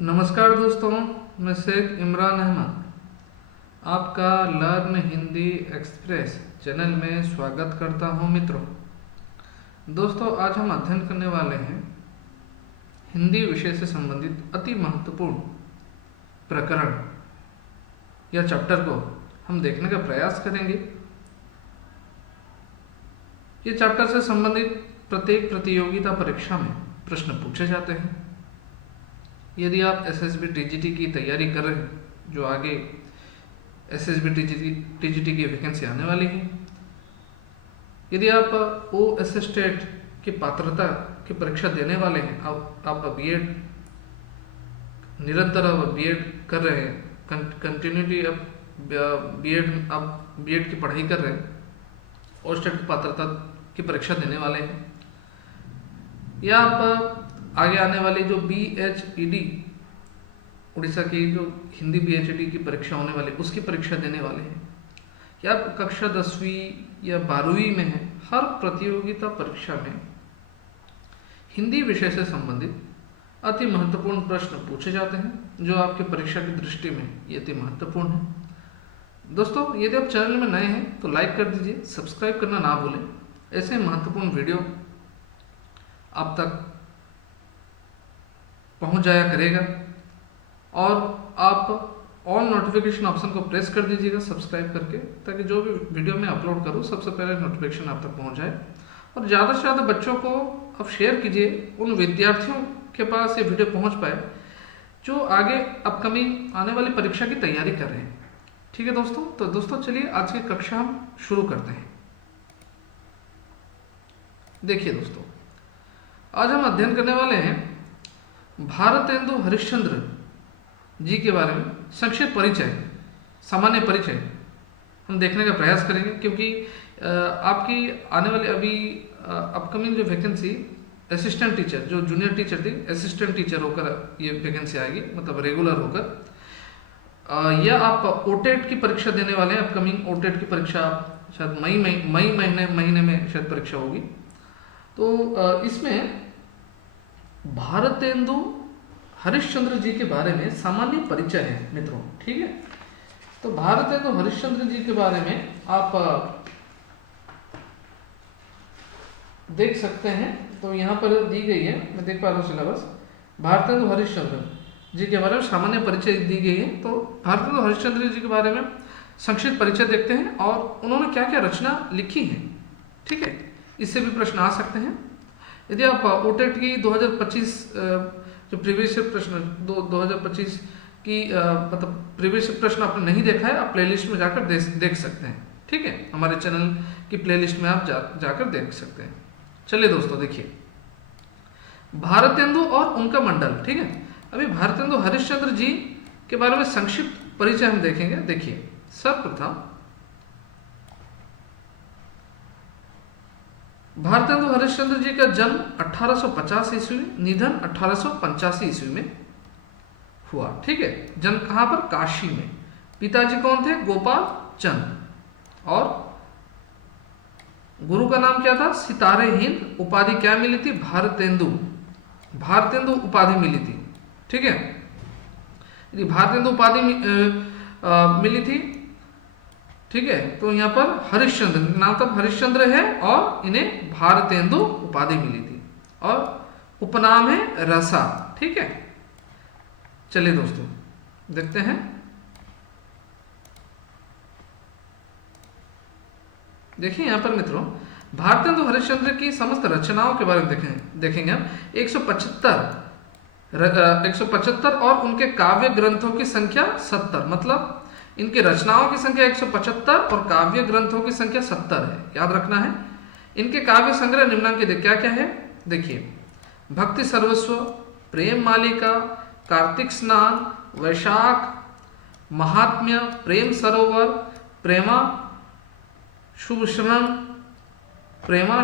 नमस्कार दोस्तों, मैं शेख इमरान अहमद आपका लर्न हिंदी एक्सप्रेस चैनल में स्वागत करता हूं। मित्रों, दोस्तों आज हम अध्ययन करने वाले हैं हिंदी विषय से संबंधित अति महत्वपूर्ण प्रकरण या चैप्टर को हम देखने का प्रयास करेंगे। ये चैप्टर से संबंधित प्रत्येक प्रतियोगिता परीक्षा में प्रश्न पूछे जाते हैं। यदि आप एसएसबी टीजीटी की तैयारी कर रहे हैं, जो आगे एसएसबी टीजीटी की वैकेंसी आने वाली है, यदि आप ओएस स्टेट की पात्रता की परीक्षा देने वाले हैं, आप बीएड निरंतर आप बीएड कर रहे हैं, कंटिन्यूटी आप बीएड की पढ़ाई कर रहे हैं, ओएस स्टेट की पात्रता की परीक्षा देने वाले हैं, या आप आगे आने वाली जो बीएचईडी उड़ीसा की जो हिंदी बीएचईडी की परीक्षा होने वाली उसकी परीक्षा देने वाले हैं, या आप कक्षा 10वीं या 12वीं में है, हर प्रतियोगिता परीक्षा में हिंदी विषय से संबंधित अति महत्वपूर्ण प्रश्न पूछे जाते हैं, जो आपकी परीक्षा की दृष्टि में ये अति महत्वपूर्ण है। दोस्तों, यदि आप चैनल में नए हैं तो लाइक कर दीजिए, सब्सक्राइब करना ना भूलें। ऐसे महत्वपूर्ण वीडियो आप तक पहुंच जाया करेगा और आप ऑल नोटिफिकेशन ऑप्शन को प्रेस कर दीजिएगा सब्सक्राइब करके, ताकि जो भी वीडियो मैं अपलोड करूं सबसे पहले नोटिफिकेशन आप तक पहुंच जाए। और ज़्यादा से ज़्यादा बच्चों को आप शेयर कीजिए, उन विद्यार्थियों के पास ये वीडियो पहुंच पाए जो आगे अपकमिंग आने वाली परीक्षा की तैयारी कर रहे हैं। ठीक है दोस्तों, तो दोस्तों चलिए आज की कक्षा हम शुरू करते हैं। देखिए दोस्तों, आज हम अध्ययन करने वाले हैं भारतेंदु हरिश्चंद्र जी के बारे में संक्षिप्त परिचय, सामान्य परिचय हम देखने का प्रयास करेंगे, क्योंकि आपकी आने वाली अभी अपकमिंग जो वैकेंसी असिस्टेंट टीचर, जो जूनियर टीचर थी, असिस्टेंट टीचर होकर ये वैकेंसी आएगी, मतलब रेगुलर होकर, या आप ओटेट की परीक्षा देने वाले हैं। अपकमिंग ओटेट की परीक्षा शायद मई महीने में शायद परीक्षा होगी। तो इसमें भारतेंदु हरिश्चंद्र जी के बारे में सामान्य परिचय है मित्रों। ठीक है, तो भारतेंदु हरिश्चंद्र जी के बारे में आप देख सकते हैं, तो यहाँ पर दी गई है, मैं देख पा रहा हूँ सिलेबस। भारतेंदु हरिश्चंद्र जी के बारे में सामान्य परिचय दी गई है। तो भारतेंदु हरिश्चंद्र जी के बारे में संक्षिप्त परिचय देखते हैं और उन्होंने क्या क्या रचना लिखी है। ठीक है, इससे भी प्रश्न आ सकते हैं। यदि आप ओटेट की 2025 जो प्रीवियस प्रश्न 2025 की मतलब प्रीवियस प्रश्न आपने नहीं देखा है, आप प्लेलिस्ट में जाकर देख सकते हैं। ठीक है, हमारे चैनल की प्लेलिस्ट में आप जाकर देख सकते हैं। चलिए दोस्तों, देखिए भारतेंदु और उनका मंडल। ठीक है, अभी भारतेंदु हरिश्चंद्र जी के बारे में संक्षिप्त परिचय हम देखेंगे। देखिए, सर्वप्रथम भारतेंदु हरिश्चंद्र जी का जन्म 1850 ईस्वी, निधन 1885 ईस्वी में हुआ। ठीक है, जन्म कहाँ पर? काशी में। पिताजी कौन थे? गोपाल चंद। और गुरु का नाम क्या था? सितारे हिंद। उपाधि क्या मिली थी? भारतेंदु। भारतेंदु उपाधि मिली थी। ठीक है, यदि भारतेंदु उपाधि मिली थी, ठीक है, तो यहाँ पर हरिश्चंद्र नाम तब हरिश्चंद्र है और इन्हें भारतेंदु उपाधि मिली थी, और उपनाम है रसा। ठीक है, चलिए दोस्तों देखते हैं। देखिए यहाँ पर मित्रों, भारतेंदु हरिश्चंद्र की समस्त रचनाओं के बारे में देखेंगे हम। 175 और उनके काव्य ग्रंथों की संख्या 70, मतलब इनकी रचनाओं की संख्या 175 और काव्य ग्रंथों की संख्या 70 है, याद रखना है। इनके काव्य संग्रह निम्नलिखित क्या क्या है? देखिए, भक्ति सर्वस्व, प्रेम मालिका, कार्तिक स्नान, वैशाख, महात्म्य, प्रेम सरोवर, प्रेमा शुभ शरण, प्रेमा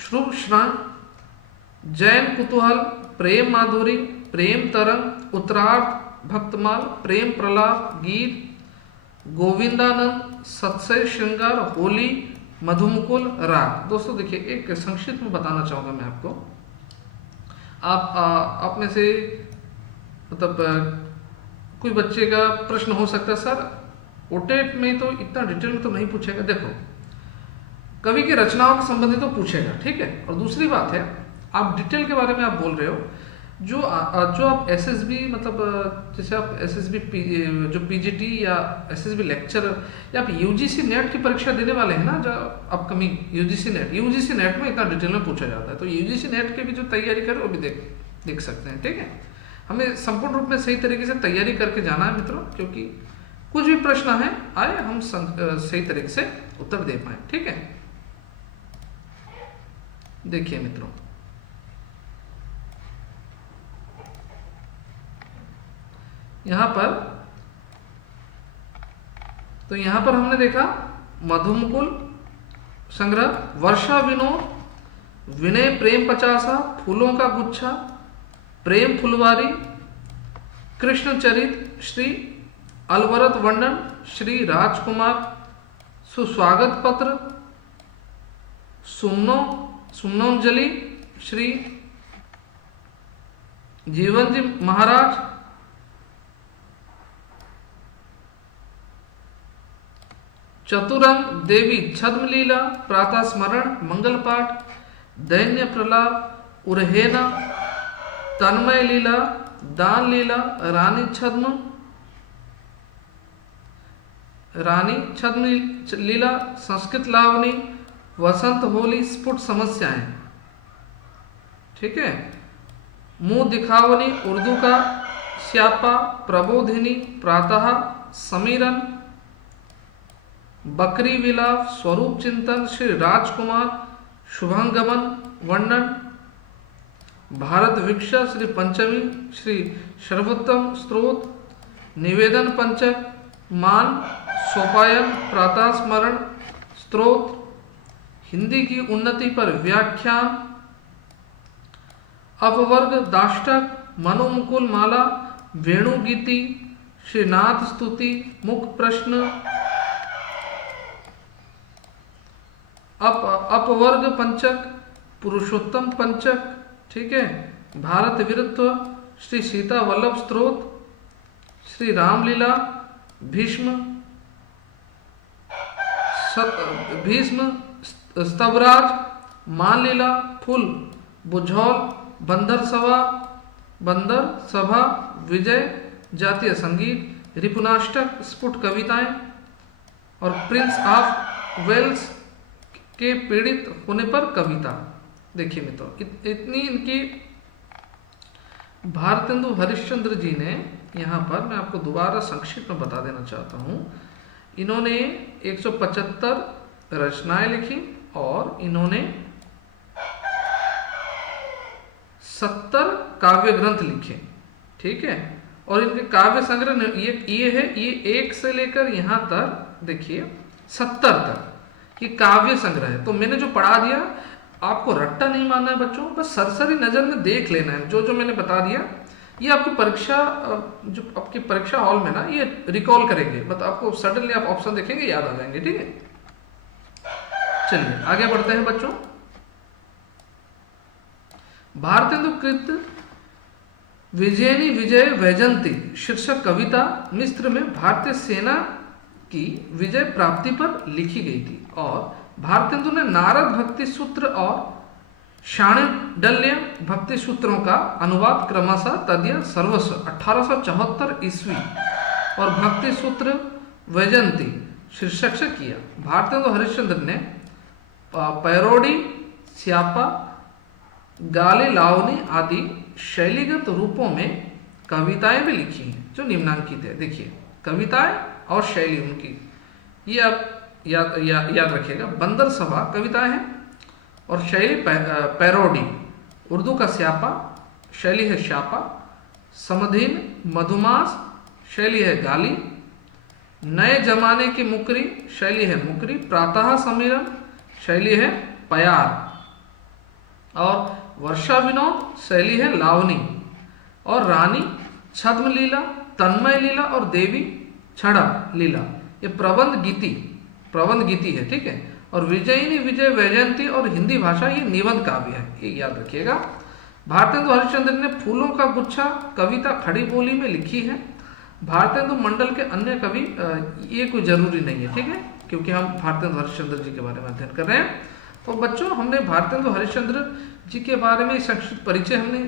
शुभ शरण, जैन कुतूहल, प्रेम माधुरी, प्रेम तरंग, उत्तरार्थ, भक्तमाल, प्रेम प्रलाप, गीत, गोविंदानंद, सत्सय श्रृंगार, होली, मधुमुकुल, राग। दोस्तों देखिए, एक संक्षिप्त में बताना चाहूँगा मैं आपको। आप में से मतलब कोई बच्चे का प्रश्न हो सकता है, सर ओटेट में तो इतना डिटेल में तो नहीं पूछेगा। देखो, कवि की रचनाओं के संबंधित तो पूछेगा, ठीक है। और दूसरी बात है, आप डिटेल के बारे में आप बोल रहे हो, जो आप एसएसबी मतलब जैसे आप एसएसबी जो पीजीटी या एसएसबी लेक्चर या आप यूजीसी नेट की परीक्षा देने वाले हैं ना, जो अपकमिंग यूजीसी नेट में इतना डिटेल में पूछा जाता है। तो यूजीसी नेट की भी जो तैयारी करें वो भी देख सकते हैं, ठीक है। हमें संपूर्ण रूप में सही तरीके से तैयारी करके जाना है मित्रों, क्योंकि कुछ भी प्रश्न है आए हम सही तरीके से उत्तर दे पाए, ठीक है। देखिए मित्रों, यहां पर हमने देखा मधुमुकुल संग्रह, वर्षा विनोद, विनय प्रेम पचासा, फूलों का गुच्छा, प्रेम फुलवारी, कृष्ण चरित, श्री अलवरत वर्णन, श्री राजकुमार सुस्वागत पत्र, सुमनोंजलि, श्री जीवन जी महाराज, चतुरंग देवी छद्म लीला, प्रातः स्मरण, मंगल पाठ, दैन्य प्रलाप, उरहेना, तन्मय लीला, दान लीला, रानी छद्म लीला, संस्कृत लावनी, वसंत होली, स्फुट समस्याएं, ठीक है। मुंह दिखावनी, उर्दू का स्यापा, प्रबोधिनी, प्रातः समीरन, बकरी विलाप, स्वरूप चिंतन, श्री राजकुमार, शुभंगमन वर्णन, भारत भिक्षा, श्री पंचमी, श्री सर्वोत्तम स्त्रोत, निवेदन पंचक, मान, सोपायन, प्रातः स्मरण स्त्रोत, हिंदी की उन्नति पर व्याख्यान, अपवर्ग दाष्टक, मनोमुकुल माला, वेणुगीति, श्रीनाथ स्तुति, मुख प्रश्न, अपवर्ग पंचक, पुरुषोत्तम पंचक, ठीक है। भारत वीरत्व, श्री सीता वल्लभ स्त्रोत, श्री रामलीला, भीष्म स्तवराज, मान लीला, फूल बुझौल, बंदर सभा, विजय, जातीय संगीत, रिपुनाष्टक, स्फुट कविताएं और प्रिंस ऑफ वेल्स के पीड़ित होने पर कविता। देखिए मित्रों, इतनी इनकी भारतेंदु हरिश्चंद्र जी ने, यहाँ पर मैं आपको दोबारा संक्षिप्त में बता देना चाहता हूँ, इन्होंने 175 रचनाएं लिखी और इन्होंने 70 काव्य ग्रंथ लिखे, ठीक है। और इनके काव्य संग्रह ये 1 से लेकर यहाँ तक देखिए 70 तक ये काव्य संग्रह है। तो मैंने जो पढ़ा दिया आपको रट्टा नहीं मानना है बच्चों, बस सरसरी नजर में देख लेना है। जो मैंने बता दिया ये आपकी परीक्षा हॉल में ना ये रिकॉल करेंगे, मतलब आपको सडनली आप ऑप्शन देखेंगे याद आ जाएंगे, ठीक है। चलिए आगे बढ़ते हैं बच्चों। भारतेंदु कृत विजयनी विजय वैजंती शीर्षक कविता मिस्र में भारतीय सेना की विजय प्राप्ति पर लिखी गई थी और भारतेंदु ने नारद भक्ति सूत्र और शाण्डल्य भक्ति सूत्रों का अनुवाद क्रमशः तदीय सर्वस्व 1874 ईस्वी और भक्ति सूत्र वैजंती शीर्षक से किया। भारतेंदु हरिश्चंद्र ने पैरोडी, स्यापा, गाली लावनी आदि शैलीगत रूपों में कविताएं भी लिखी हैं जो निम्नांकित है। देखिए कविताएं और शैली उनकी, ये आप याद रखिएगा। बंदर सभा कविताएं हैं और शैली पैरोडी, उर्दू का स्यापा शैली है श्यापा, समधीन मधुमास शैली है गाली, नए जमाने की मुकरी शैली है मुकरी, प्रातः समीरन शैली है पयार और वर्षा विनोद शैली है लावनी और रानी छद्म लीला, तन्मय लीला और देवी छड़ा लीला ये प्रबंध गीति है, ठीक है। और विजयिनी विजय वैजयंती और हिंदी भाषा ये निबंध काव्य है, ये याद रखिएगा। भारतेंदु हरिश्चंद्र ने फूलों का गुच्छा कविता खड़ी बोली में लिखी है। भारतेंदु मंडल के अन्य कवि, ये कोई जरूरी नहीं है, ठीक है, क्योंकि हम भारतेंदु हरिश्चंद्र जी के बारे में अध्ययन कर रहे हैं। तो बच्चों, हमने भारतेंदु हरिश्चंद्र जी के बारे में संक्षिप्त परिचय हमने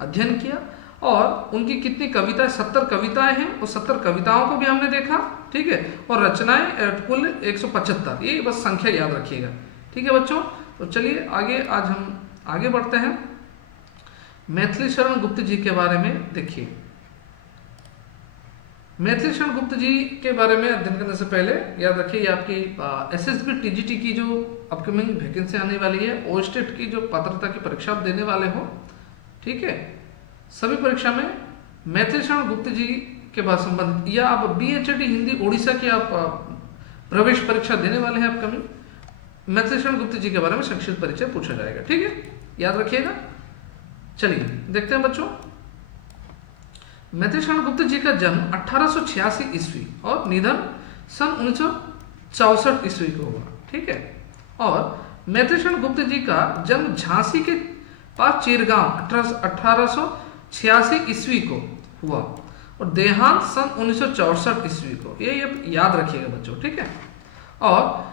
अध्ययन किया और उनकी कितनी कविताएं, 70 कविताएं हैं, और 70 कविताओं को भी हमने देखा, ठीक है, और रचनाएं कुल 175, ये बस संख्या याद रखिएगा, ठीक है बच्चों। तो चलिए आगे, आज हम आगे बढ़ते हैं। मैथिली शरण गुप्त जी के बारे में देखिए। मैथिली शरण गुप्त जी के बारे में अध्ययन करने से पहले याद रखिए, ये आपकी एसएसबी टीजीटी की जो अपकमिंग वैकेंसी आने वाली है, ओस्टेट की जो पात्रता की परीक्षा आप देने वाले हो, ठीक है, सभी परीक्षा में मैथिली शरण गुप्त जी के बाद संबंधित, या आप बीएचडी हिंदी उड़ीसा की आप प्रवेश परीक्षा देने वाले हैं अपकमिंग, मैथिली शरण गुप्त जी के बारे में संक्षिप्त परिचय पूछा जाएगा, ठीक है, याद रखिएगा। चलिए देखते हैं बच्चों। मैथिली शरण गुप्त जी का जन्म 1886 ईस्वी और निधन सन 1964 ईस्वी को हुआ, ठीक है। और मैथिली शरण गुप्त जी का जन्म झांसी के पास चिरगांव 1886 ईस्वी को हुआ और देहांत सन 1964 ईस्वी को, ये याद रखिएगा बच्चों, ठीक है। और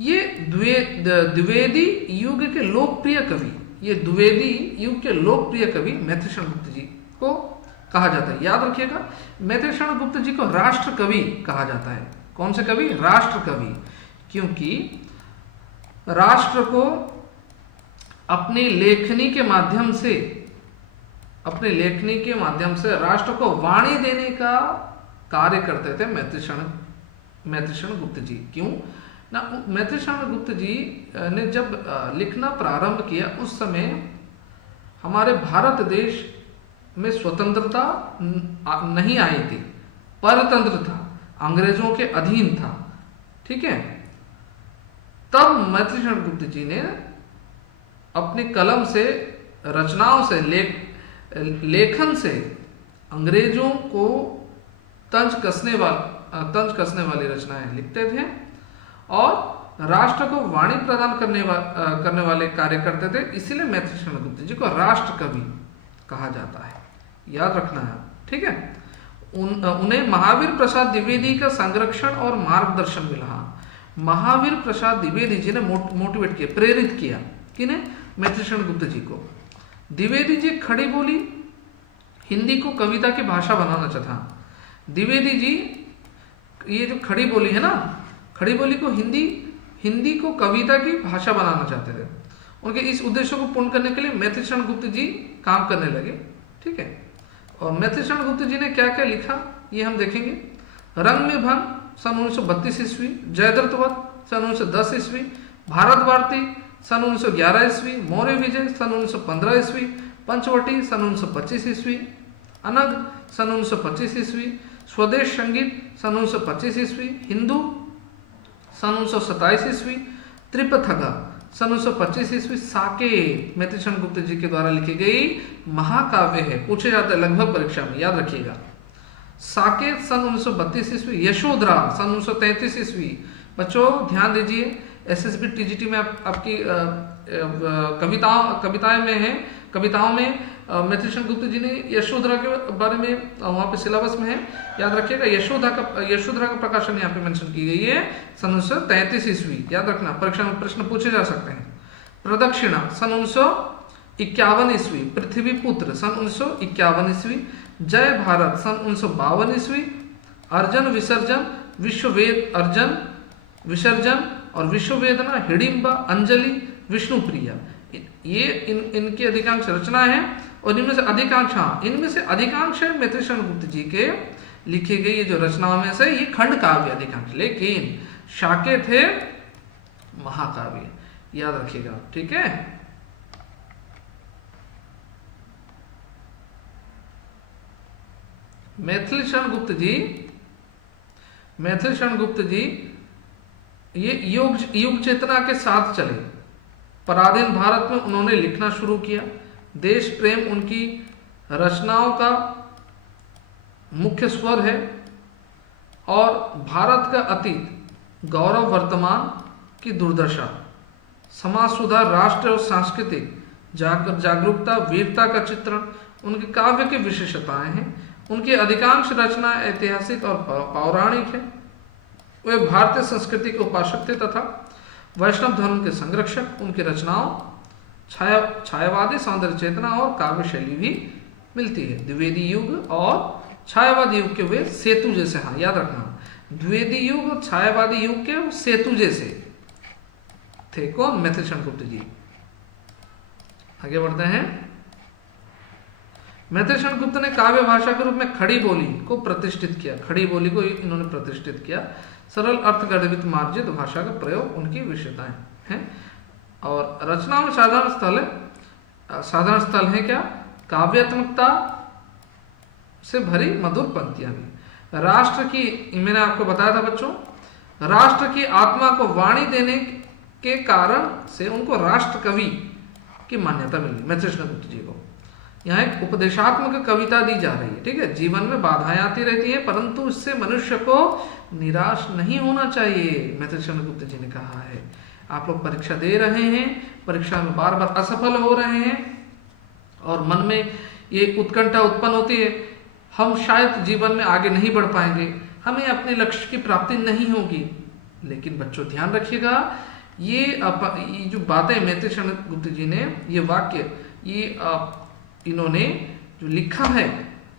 ये द्विवेदी युग के लोकप्रिय कवि, ये द्विवेदी युग के लोकप्रिय कवि मैथिली शरण गुप्त जी को कहा जाता है, याद रखिएगा। मैथिली शरण गुप्त जी को राष्ट्र कवि कहा जाता है। कौन से कवि? राष्ट्र कवि, क्योंकि राष्ट्र को अपनी लेखनी के माध्यम से राष्ट्र को वाणी देने का कार्य करते थे मैथिली शरण गुप्त जी। क्यों ना? मैथिली शरण गुप्त जी ने जब लिखना प्रारंभ किया उस समय हमारे भारत देश में स्वतंत्रता नहीं आई थी, परतंत्र था, अंग्रेजों के अधीन था, ठीक है। तब मैथिली शरण गुप्त जी ने अपनी कलम से, रचनाओं से, लेखन से अंग्रेजों को तंज कसने वाली रचनाएं लिखते थे और राष्ट्र को वाणी प्रदान करने वाले कार्य करते थे। इसीलिए मैथिली शरण गुप्त जी को राष्ट्र कवि कहा जाता है, याद रखना है, ठीक है। उन्हें महावीर प्रसाद द्विवेदी का संरक्षण और मार्गदर्शन मिला। महावीर प्रसाद द्विवेदी जी ने मोटिवेट किया, प्रेरित किया, किन्हें? मैथिली शरण गुप्त जी को। द्विवेदी जी खड़ी बोली हिंदी को कविता की भाषा बनाना चाहता। द्विवेदी जी ये जो खड़ी बोली है ना, खड़ी बोली को हिंदी को कविता की भाषा बनाना चाहते थे। उनके इस उद्देश्य को पूर्ण करने के लिए मैथिली शरण गुप्त जी काम करने लगे, ठीक है। और मैथिली शरण गुप्त जी ने क्या क्या लिखा ये हम देखेंगे। रंग में भंग सन 1932 ईस्वी, जयद्रथ वध सन 1910 ईस्वी, भारत भारती सन 1911 ईस्वी, मौर्य विजय सन 1915 ईस्वी, पंचवटी सन 1925 ईस्वी, अनग सन 1925 ईस्वी, स्वदेश संगीत सन 1925 ईस्वी, हिंदू सन 1927 ईस्वी, त्रिपथगा सन 1925 ईस्वी। साकेत मैथिली शरण गुप्त जी के द्वारा लिखी गई महाकाव्य है, पूछे जाता है लगभग परीक्षा में, याद रखिएगा। साकेत सन 1932 ईस्वी, यशोधरा सन 1933 ईस्वी। बच्चों ध्यान दीजिए, एसएसबी टीजीटी में आपकी कविताओं में मैथिली शरण गुप्त जी ने यशोधरा के बारे में वहाँ पे सिलेबस में है, याद रखिएगा। यशोधरा का प्रकाशन यहाँ पे मेंशन की गई है सन 1933 ईस्वी, याद रखना, परीक्षा में प्रश्न पूछे जा सकते हैं। प्रदक्षिणा सन 1951 ईस्वी, पृथ्वी पुत्र सन 1951 ईस्वी, जय भारत सन 1952 ईस्वी, अर्जन विसर्जन, विसर्जन और विश्ववेदना, हिडिंबा, अंजलि, विष्णुप्रिया, ये इनकी अधिकांश रचनाएं हैं। और इनमें से अधिकांश मैथिली शरण गुप्त जी के लिखी गई ये जो रचनाओं में से ये खंड काव्य अधिकांश, लेकिन शाके थे महाकाव्य, याद रखिएगा, ठीक है। मैथिली शरण गुप्त जी ये युग चेतना के साथ चले। पराधीन भारत में उन्होंने लिखना शुरू किया। देश प्रेम उनकी रचनाओं का मुख्य स्वर है और भारत का अतीत, गौरव वर्तमान की दुर्दशा, समाज सुधार, राष्ट्र और सांस्कृतिक जागरूकता, वीरता का चित्रण उनके काव्य की विशेषताएं हैं। उनकी अधिकांश रचना ऐतिहासिक और पौराणिक है। वे भारतीय संस्कृति के उपासक थे तथा वैष्णव धर्म के संरक्षक। उनकी रचनाओं छायावादी सौंदर्य चेतना और काव्य शैली भी मिलती है। द्विवेदी युग और छायावादी युग के वे सेतु जैसे, हाँ याद रखना, द्विवेदी युग और छायावादी युग के सेतु जैसे थे। कौन? मैथिलचंद्र गुप्त जी। आगे बढ़ते हैं। मैथिलचंद्र गुप्त ने काव्य भाषा के रूप में खड़ी बोली को प्रतिष्ठित किया। खड़ी बोली को इन्होंने प्रतिष्ठित किया। सरल अर्थ गर्भित मार्जित भाषा का प्रयोग उनकी विशेषताएं हैं। और रचना में साधारण स्थल है क्या? काव्यात्मकता से भरी मधुर पंक्तियां भी। राष्ट्र की, मैंने आपको बताया था बच्चों, राष्ट्र की आत्मा को वाणी देने के कारण से उनको राष्ट्र कवि की मान्यता मिली मैथिलचंद्र गुप्त जी को। यहाँ एक उपदेशात्मक कविता दी जा रही है, ठीक है। जीवन में बाधाएं आती रहती है परंतु इससे मनुष्य को निराश नहीं होना चाहिए, मैथिलचंद्र गुप्त जी ने कहा है। आप लोग परीक्षा दे रहे हैं, परीक्षा में बार बार असफल हो रहे हैं और मन में ये उत्कंठा उत्पन्न होती है, हम शायद जीवन में आगे नहीं बढ़ पाएंगे, हमें अपने लक्ष्य की प्राप्ति नहीं होगी। लेकिन बच्चों ध्यान रखिएगा, ये जो बातें मैथिलचंद्र गुप्त जी ने, ये वाक्य, ये इन्होंने जो लिखा है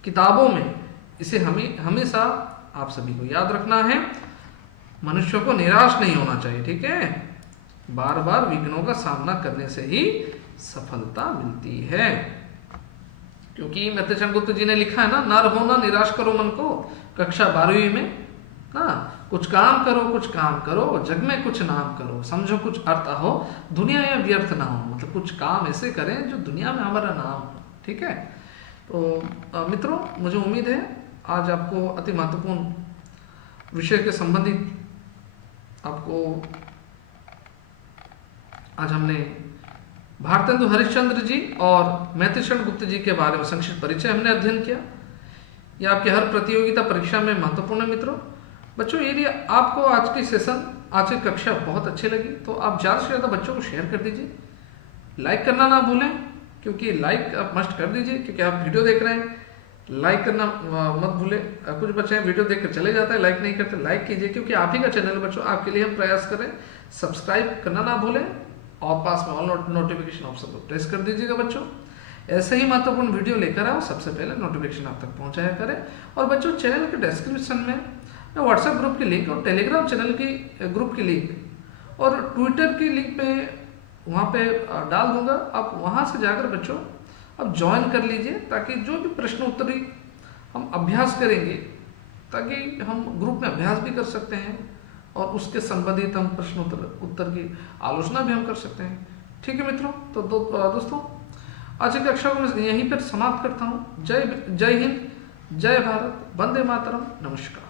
किताबों में, इसे हमें हमेशा आप सभी को याद रखना है। मनुष्य को निराश नहीं होना चाहिए, ठीक है। बार बार विघ्नों का सामना करने से ही सफलता मिलती है। क्योंकि मैथिलचंद्र गुप्त जी ने लिखा है ना, ना रहो ना निराश करो मन को, कक्षा 12वीं में ना, कुछ काम करो कुछ काम करो, जग में कुछ नाम करो, समझो कुछ अर्थ हो, दुनिया या व्यर्थ ना हो। मतलब कुछ काम ऐसे करें जो दुनिया में हमारा नाम हो, ठीक है। तो मित्रों, मुझे उम्मीद है आज आपको अति महत्वपूर्ण विषय के संबंधित आपको आज हमने भारतेंदु हरिश्चंद्र जी और मैथिलचंद्र गुप्त जी के बारे में संक्षिप्त परिचय हमने अध्ययन किया। यह आपके हर प्रतियोगिता परीक्षा में महत्वपूर्ण है मित्रों। बच्चों, यदि आपको आज की सेशन, आज की कक्षा बहुत अच्छी लगी तो आप ज़्यादा से ज़्यादा बच्चों को शेयर कर दीजिए। लाइक करना ना भूलें, क्योंकि लाइक आप मस्ट कर दीजिए, क्योंकि आप वीडियो देख रहे हैं, लाइक करना मत भूलें। कुछ बच्चे वीडियो देख कर चले जाते हैं, लाइक नहीं करते, लाइक कीजिए, क्योंकि आप ही का चैनल बच्चों, आपके लिए हम प्रयास करें। सब्सक्राइब करना ना भूलें और पास में ऑल नोटिफिकेशन ऑप्शन को प्रेस कर दीजिएगा बच्चों। ऐसे ही महत्वपूर्ण वीडियो लेकर आओ, सबसे पहले नोटिफिकेशन आप तक पहुंचाया करें। और बच्चों, चैनल के डिस्क्रिप्शन में मैं व्हाट्सएप ग्रुप की लिंक और टेलीग्राम चैनल की ग्रुप की लिंक और ट्विटर की लिंक में वहाँ पे डाल दूंगा। आप वहाँ से जाकर बच्चों आप ज्वाइन कर लीजिए, ताकि जो भी प्रश्न उत्तरी हम अभ्यास करेंगे, ताकि हम ग्रुप में अभ्यास भी कर सकते हैं और उसके संबंधित हम प्रश्न उत्तर की आलोचना भी हम कर सकते हैं। ठीक है मित्रों, तो दोस्तों, आज की कक्षा को मैं यहीं पर समाप्त करता हूँ। जय हिंद, जय भारत, वंदे मातरम, नमस्कार।